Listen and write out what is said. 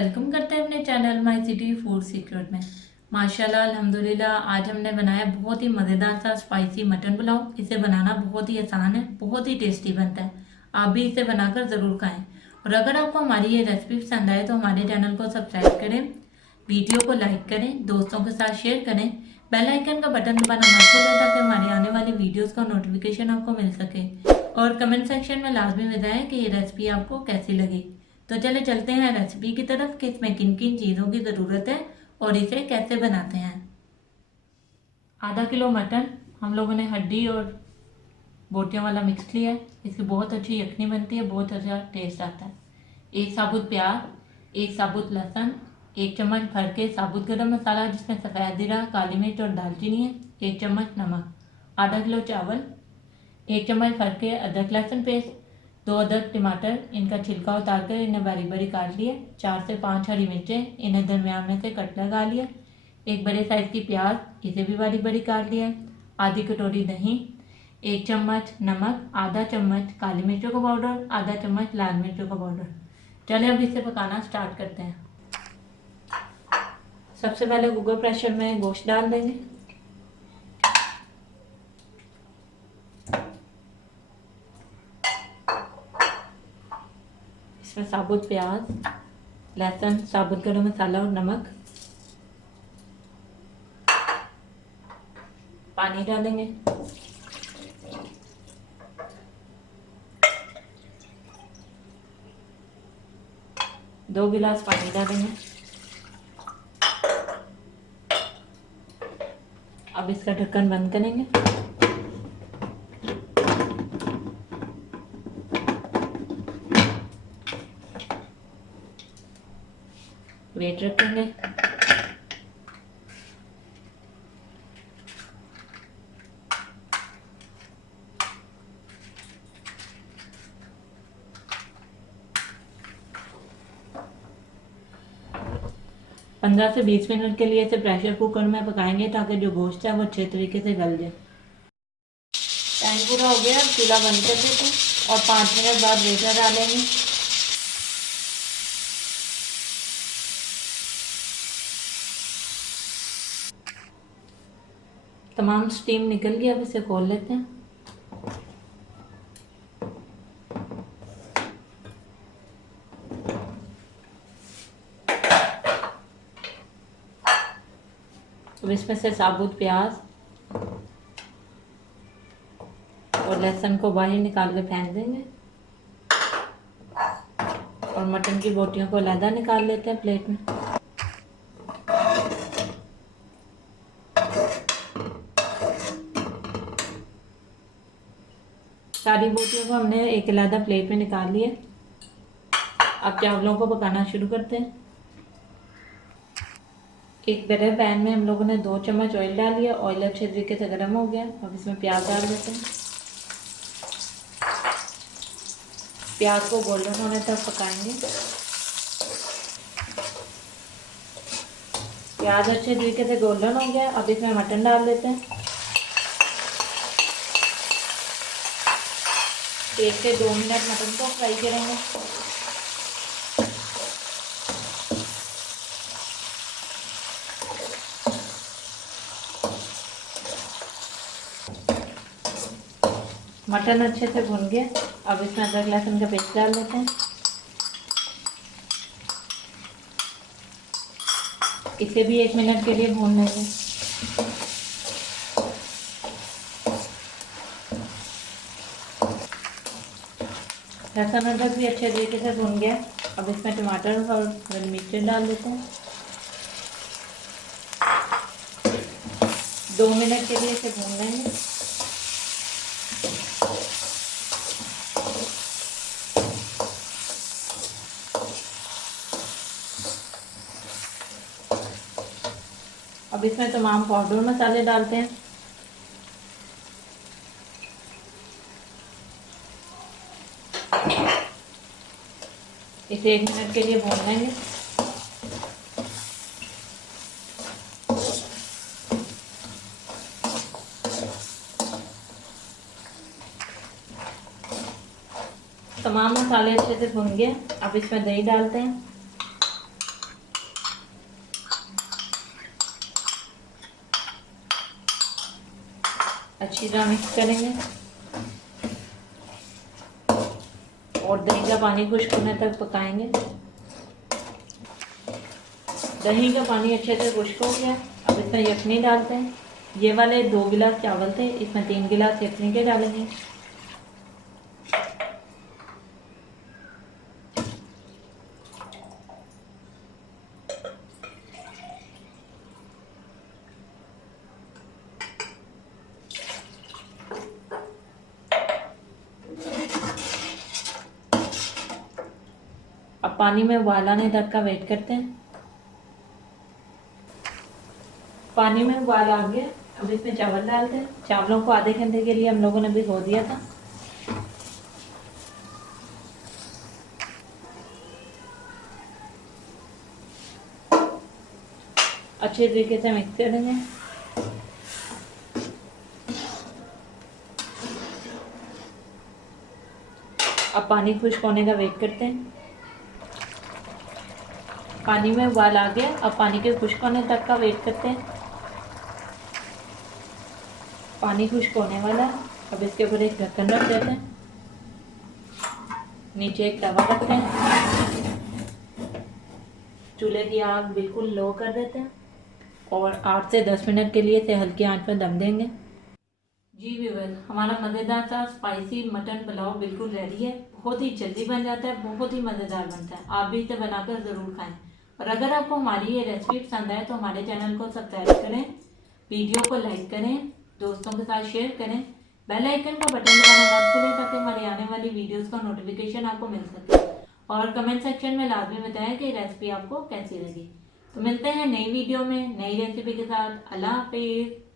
Welcome करते हैं अपने channel my city food secret में। माशाल्लाह अल्हम्दुलिल्लाह आज हमने बनाया बहुत ही मज़ेदार सा स्पाइसी मटन पुलाव। इसे बनाना बहुत ही आसान है, बहुत ही टेस्टी बनता है। आप भी इसे बनाकर ज़रूर खाएं। और अगर आपको हमारी ये रेसिपी पसंद आए तो हमारे चैनल को सब्सक्राइब करें, वीडियो को लाइक करें, दोस्तों के साथ शेयर करें, बेल आइकन का बटन दबाना मत भूलें ताकि हमारी आने वाली वीडियोज़ का नोटिफिकेशन आपको मिल सके। और कमेंट सेक्शन में लाजमी बताएं कि ये रेसिपी आपको कैसी लगी। तो चले चलते हैं रेसिपी की तरफ कि इसमें किन किन चीज़ों की ज़रूरत है और इसे कैसे बनाते हैं। आधा किलो मटन हम लोगों ने हड्डी और बोटियों वाला मिक्स लिया है। इसकी बहुत अच्छी यखनी बनती है, बहुत अच्छा टेस्ट आता है। एक साबुत प्याज, एक साबुत लहसुन, एक चम्मच भर के साबुत गरम मसाला जिसमें सफ़ेद जीरा, काली मिर्च और दालचीनी है, एक चम्मच नमक, आधा किलो चावल, एक चम्मच भर के अदरक लहसुन पेस्ट, 2 अदरक टमाटर, इनका छिलका उतार कर इन्हें बारीक बारीक काट लिए, 4 से 5 हरी मिर्चें, इन्हें दरमियान में से कट लगा लिया, एक बड़े साइज़ की प्याज, इसे भी बारीक बारीक काट लिया, आधी कटोरी दही, 1 चम्मच नमक, आधा चम्मच काली मिर्चों का पाउडर, आधा चम्मच लाल मिर्चों का पाउडर। चलिए अब इसे पकाना स्टार्ट करते हैं। सबसे पहले कुकर प्रेशर में गोश्त डाल देंगे। इसमें साबुत प्याज, लहसुन, साबुत गरम मसाला और नमक, पानी डालेंगे। दो गिलास पानी डालेंगे। अब इसका ढक्कन बंद करेंगे। वेट रखेंगे। पंद्रह से 20 मिनट के लिए इसे प्रेशर कुकर में पकाएंगे ताकि जो गोश्त है वो अच्छे तरीके से गल जाए। टाइम पूरा हो गया, चूल्हा बंद कर देते हैं और 5 मिनट बाद वेटर डालेंगे। तमाम स्टीम निकल गई, अब इसे खोल लेते हैं। अब इसमें से साबुत प्याज और लहसुन को बाहर निकाल के फेंक देंगे और मटन की बोटियों को अलग निकाल लेते हैं प्लेट में। सारी बोटियों को हमने एक अलग प्लेट में निकाल लिया। अब चावलों को पकाना शुरू करते हैं। एक बड़े पैन में हम लोगों ने 2 चम्मच ऑयल डाल लिया। ऑयल अच्छे तरीके से गर्म हो गया। अब इसमें प्याज डाल देते हैं। प्याज को गोल्डन होने तक पकाएंगे। प्याज अच्छे तरीके से गोल्डन हो गया। अब इसमें मटन डाल देते हैं। 1 से 2 मिनट मटन को फ्राई करेंगे। मटन अच्छे से भुन गया। अब इसमें अदरक लहसुन का पेस्ट डाल देते हैं। इसे भी 1 मिनट के लिए भून लेंगे। लहसुन अदरक भी अच्छे तरीके से भुन गया। अब इसमें टमाटर और हरी मिर्च डाल देते हैं। 2 मिनट के लिए इसे भून लेंगे। अब इसमें तमाम पाउडर मसाले डालते हैं। इसे 1 मिनट के लिए भून लेंगे। तमाम मसाले अच्छे से भुन गए। अब इसमें दही डालते हैं। अच्छी तरह मिक्स करेंगे और दही का पानी खुश्क होने तक पकाएंगे। दही का पानी अच्छे से खुश्क हो गया। अब इसमें यखनी डालते हैं। ये वाले 2 गिलास चावल थे, इसमें 3 गिलास यखनी के डालेंगे। अब पानी में उबाल आने तक का वेट करते हैं। पानी में उबाल आ गया। अब इसमें चावल डालते हैं। चावलों को आधे घंटे के लिए हम लोगों ने भिगो दिया था। अच्छे तरीके से मिक्स करेंगे। अब पानी खुश्क होने का वेट करते हैं। पानी में उबाल आ गया। अब पानी के खुश्क होने तक का वेट करते हैं। पानी खुश्क होने वाला है। अब इसके ऊपर एक ढक्कन रख देते हैं। नीचे एक तवा रखते हैं। चूल्हे की आग बिल्कुल लो कर देते हैं और 8 से 10 मिनट के लिए इसे हल्की आंच पर दम देंगे। जी व्यूअर्स, हमारा मज़ेदार सा स्पाइसी मटन पुलाव बिल्कुल रेडी है। बहुत ही जल्दी बन जाता है, बहुत ही मज़ेदार बनता है। आप भी इसे बनाकर ज़रूर खाएं। और अगर आपको हमारी ये रेसिपी पसंद आए तो हमारे चैनल को सब्सक्राइब करें, वीडियो को लाइक करें, दोस्तों के साथ शेयर करें, बेल आइकन का बटन दबाना मत भूलें ताकि हमारी आने वाली वीडियोस का नोटिफिकेशन आपको मिल सके। और कमेंट सेक्शन में लाजमी बताएं कि रेसिपी आपको कैसी लगी। तो मिलते हैं नई वीडियो में नई रेसिपी के साथ। अल्लाह हाफिज़।